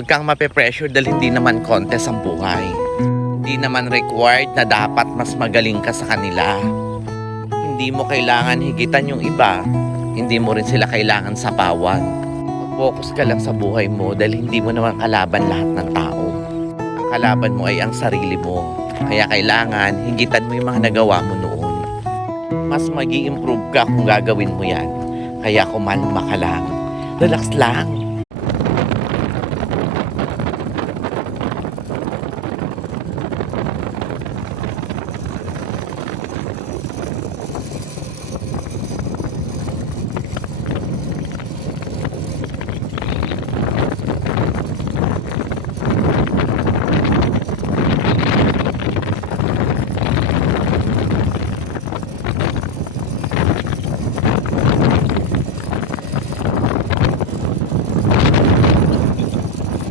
Huwag kang mape-pressure dahil hindi naman contest ang buhay. Hindi naman required na dapat mas magaling ka sa kanila. Hindi mo kailangan higitan yung iba. Hindi mo rin sila kailangan sapawan. Mag-focus ka lang sa buhay mo dahil hindi mo naman kalaban lahat ng tao. Ang kalaban mo ay ang sarili mo. Kaya kailangan higitan mo yung mga nagawa mo noon. Mas mag-i-improve ka kung gagawin mo yan. Kaya kumalma ka lang. Relax lang.